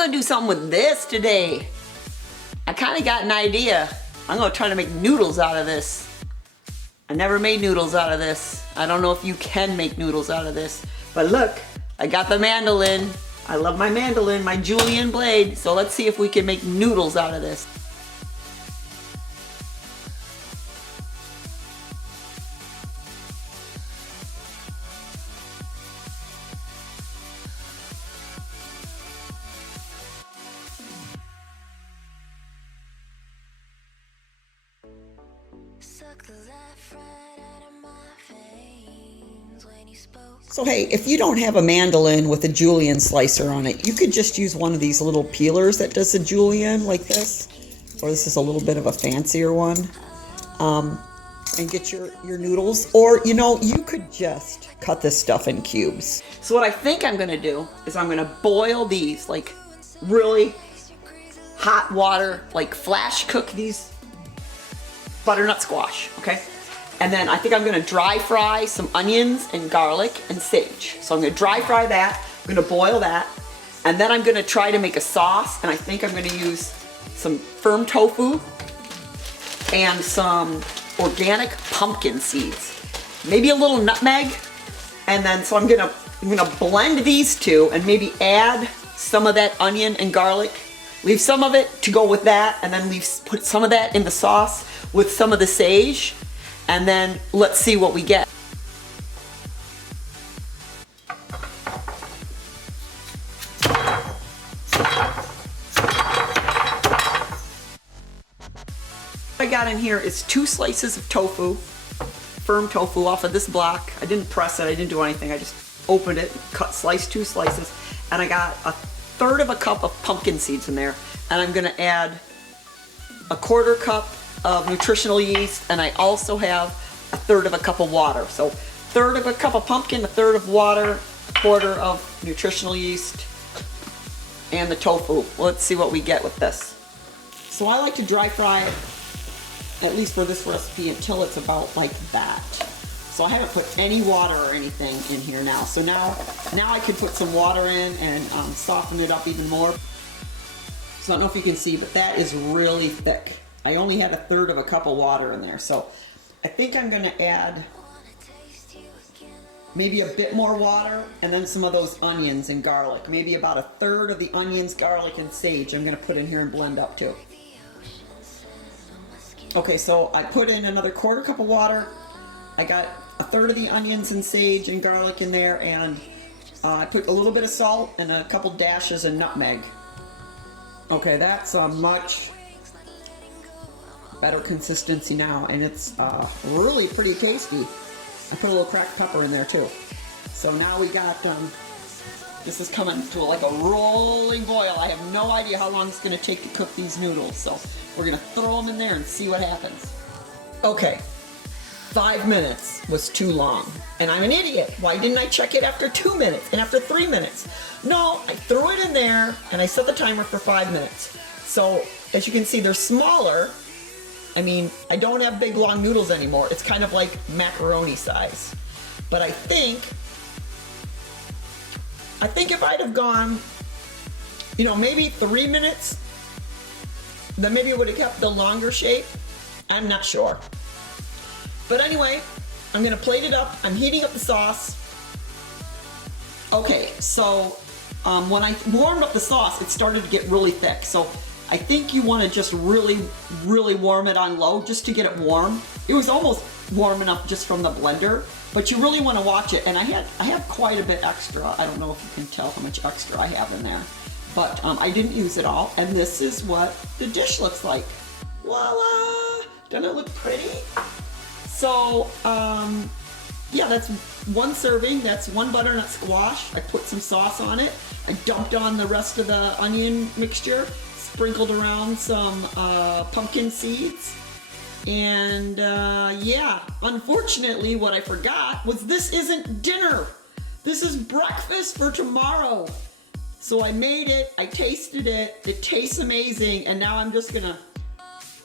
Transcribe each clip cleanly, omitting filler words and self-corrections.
gonna do something with this today. I kind of got an idea. I'm gonna try to make noodles out of this. I never made noodles out of this. I don't know if you can make noodles out of this, but look, I got the mandolin. I love my mandolin, my julienne blade. So let's see if we can make noodles out of this. So hey, if you don't have a mandolin with a julienne slicer on it, you could just use one of these little peelers that does the julienne like this, or this is a little bit of a fancier one, and get your noodles. Or, you know, you could just cut this stuff in cubes. So what I think I'm gonna do is I'm gonna boil these, like really hot water, like flash cook these butternut squash, okay? And then I think I'm gonna dry fry some onions and garlic and sage. So I'm gonna dry fry that, I'm gonna boil that, and then I'm gonna try to make a sauce, and I think I'm gonna use some firm tofu and some organic pumpkin seeds. Maybe a little nutmeg, and then so I'm gonna blend these two and maybe add some of that onion and garlic. Leave some of it to go with that, and then put some of that in the sauce with some of the sage. And then let's see what we get. What I got in here is 2 slices of tofu, firm tofu off of this block. I didn't press it, I didn't do anything. I just opened it, sliced 2 slices, and I got 1/3 cup of pumpkin seeds in there. And I'm gonna add 1/4 cup of nutritional yeast, and I also have 1/3 cup of water. So 1/3 cup of pumpkin, 1/3 of water, 1/4 of nutritional yeast, and the tofu. Let's see what we get with this. So I like to dry fry it, at least for this recipe, until it's about like that. So I haven't put any water or anything in here now. So now I can put some water in and soften it up even more. So I don't know if you can see, but that is really thick. I only had 1/3 cup of water in there, so I think I'm gonna add maybe a bit more water, and then some of those onions and garlic. Maybe about 1/3 of the onions, garlic, and sage I'm gonna put in here and blend up too. Okay, so I put in another 1/4 cup of water. I got 1/3 of the onions and sage and garlic in there, and I put a little bit of salt and a couple dashes of nutmeg. Okay, that's a much better consistency now, and it's really pretty tasty. I put a little cracked pepper in there too. So now we got, this is coming to like a rolling boil. I have no idea how long it's gonna take to cook these noodles, so we're gonna throw them in there and see what happens. Okay, 5 minutes was too long, and I'm an idiot. Why didn't I check it after 2 minutes and after 3 minutes? No, I threw it in there and I set the timer for 5 minutes. So as you can see, they're smaller. I mean, I don't have big long noodles anymore. It's kind of like macaroni size. But I think if I'd have gone, you know, maybe 3 minutes, then maybe it would have kept the longer shape. I'm not sure. But anyway, I'm gonna plate it up. I'm heating up the sauce. Okay, so when I warmed up the sauce, it started to get really thick. So I think you want to just really warm it on low just to get it warm. It was almost warm enough just from the blender, but you really want to watch it. And I have quite a bit extra. I don't know if you can tell how much extra I have in there, but I didn't use it all. And this is what the dish looks like. Voila! Doesn't it look pretty? So yeah, that's 1 serving. That's 1 butternut squash. I put some sauce on it. I dumped on the rest of the onion mixture. Sprinkled around some pumpkin seeds, and yeah, unfortunately what I forgot was this isn't dinner. This is breakfast for tomorrow. So I made it, I tasted it, it tastes amazing, and now I'm just gonna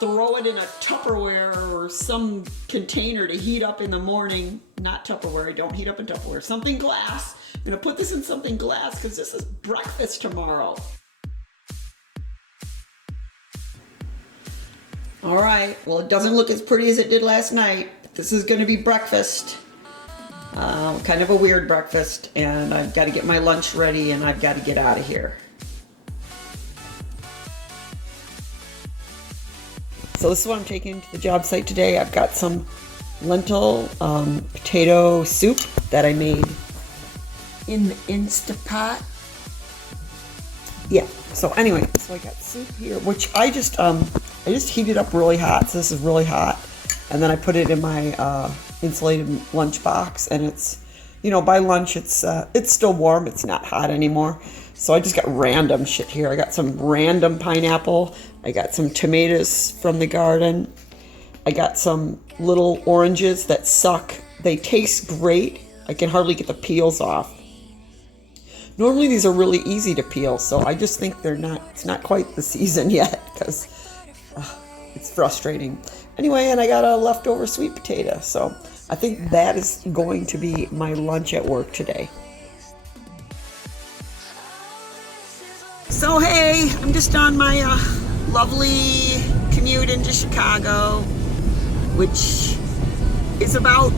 throw it in a Tupperware or some container to heat up in the morning. Not Tupperware, I don't heat up in Tupperware, something glass. I'm gonna put this in something glass because this is breakfast tomorrow. All right, well, it doesn't look as pretty as it did last night. This is going to be breakfast. Kind of a weird breakfast, and I've got to get my lunch ready, and I've got to get out of here. So this is what I'm taking to the job site today. I've got some lentil potato soup that I made in the Instapot. Yeah, so anyway, so I got soup here, which I just heated up really hot. So this is really hot. And then I put it in my insulated lunch box, and it's, you know, by lunch it's still warm. It's not hot anymore. So I just got random shit here. I got some random pineapple. I got some tomatoes from the garden. I got some little oranges that suck. They taste great. I can hardly get the peels off. Normally these are really easy to peel, so I just think it's not quite the season yet, because it's frustrating. Anyway, and I got a leftover sweet potato, so I think that is going to be my lunch at work today. So hey, I'm just on my lovely commute into Chicago, which is about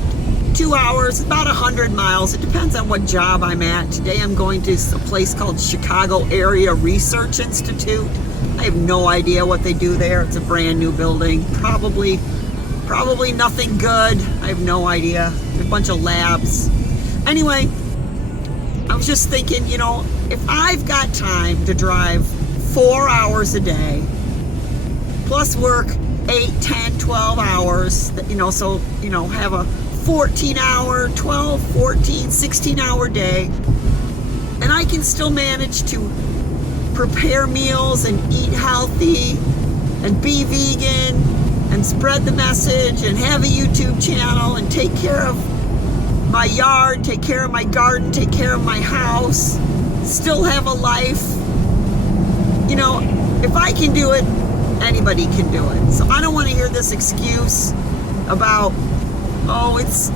2 hours, about 100 miles. It depends on what job I'm at. Today I'm going to a place called Chicago Area Research Institute. I have no idea what they do there. It's a brand new building. Probably nothing good. I have no idea. A bunch of labs. Anyway, I was just thinking, you know, if I've got time to drive 4 hours a day, plus work 8, 10, 12 hours, you know, so, you know, have a 14-hour, 12, 14, 16-hour day, and I can still manage to prepare meals and eat healthy and be vegan and spread the message and have a YouTube channel and take care of my yard, take care of my garden, take care of my house, still have a life. You know, if I can do it, anybody can do it. So I don't want to hear this excuse about, oh, it's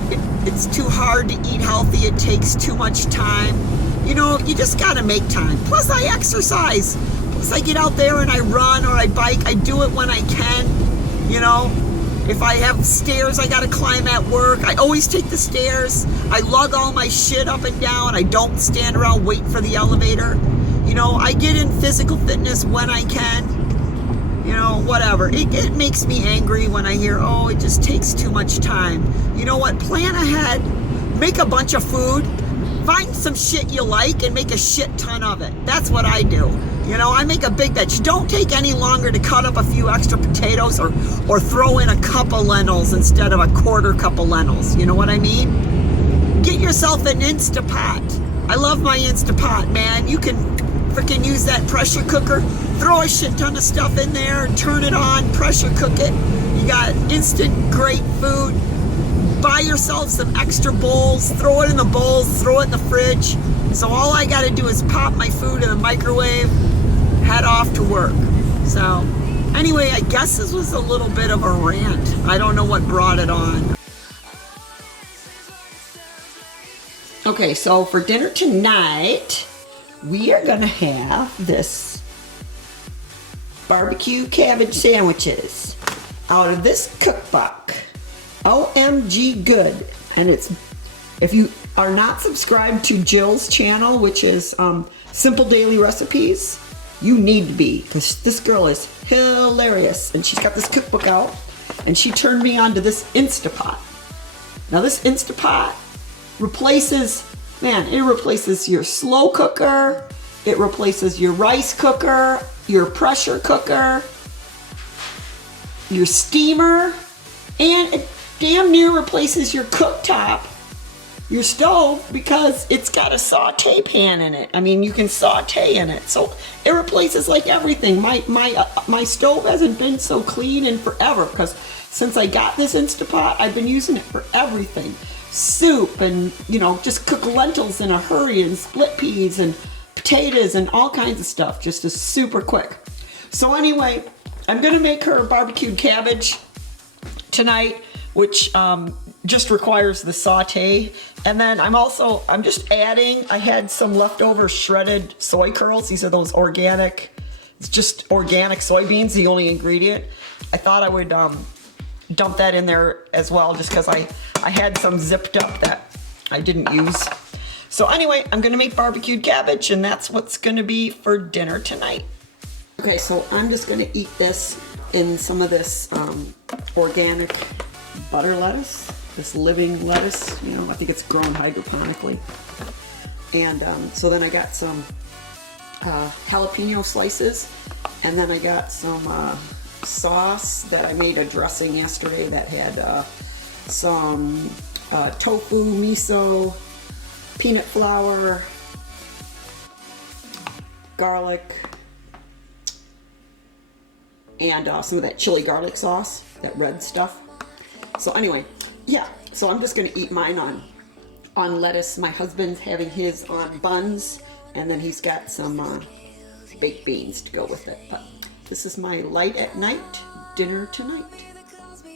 too hard to eat healthy, it takes too much time. You know, you just gotta make time. Plus I exercise. Plus I get out there and I run or I bike. I do it when I can. You know, if I have stairs I gotta climb at work, I always take the stairs. I lug all my shit up and down. I don't stand around waiting for the elevator. You know, I get in physical fitness when I can. You know, whatever. It makes me angry when I hear, oh, it just takes too much time. You know what? Plan ahead. Make a bunch of food. Find some shit you like and make a shit ton of it. That's what I do. You know, I make a big batch. Don't take any longer to cut up a few extra potatoes or throw in a cup of lentils instead of a quarter cup of lentils. You know what I mean? Get yourself an Instapot. I love my Instapot, man. You can freaking use that pressure cooker, throw a shit ton of stuff in there, turn it on, pressure cook it. You got instant great food. Buy yourself some extra bowls, throw it in the bowls, throw it in the fridge. So all I gotta do is pop my food in the microwave, head off to work. So anyway, I guess this was a little bit of a rant. I don't know what brought it on. Okay, so for dinner tonight, we are gonna have this barbecue cabbage sandwiches out of this cookbook. OMG good. And it's, if you are not subscribed to Jill's channel, which is Simple Daily Recipes, you need to be, because this girl is hilarious. And she's got this cookbook out, and she turned me on to this Instapot. Now this Instapot replaces, man, it replaces your slow cooker, it replaces your rice cooker, your pressure cooker, your steamer, and it damn near replaces your cooktop, your stove, because it's got a saute pan in it. I mean, you can saute in it. So it replaces like everything. My stove hasn't been so clean in forever, because since I got this Instapot, I've been using it for everything. Soup and, you know, just cook lentils in a hurry and split peas and potatoes and all kinds of stuff. Just is super quick. So anyway, I'm gonna make her barbecued cabbage tonight, which just requires the saute. And then I'm just adding, I had some leftover shredded soy curls. These are those organic, it's just organic soybeans, the only ingredient. I thought I would dump that in there as well, just because I had some zipped up that I didn't use. So anyway, I'm gonna make barbecued cabbage, and that's what's gonna be for dinner tonight. Okay, so I'm just gonna eat this in some of this organic butter lettuce, this living lettuce, you know, I think it's grown hydroponically. And so then I got some jalapeno slices, and then I got some sauce that I made a dressing yesterday that had some tofu, miso, peanut flour, garlic, and some of that chili garlic sauce, that red stuff. So anyway, yeah, so I'm just gonna eat mine on lettuce. My husband's having his on buns, and then he's got some baked beans to go with it. But this is my light at night dinner tonight.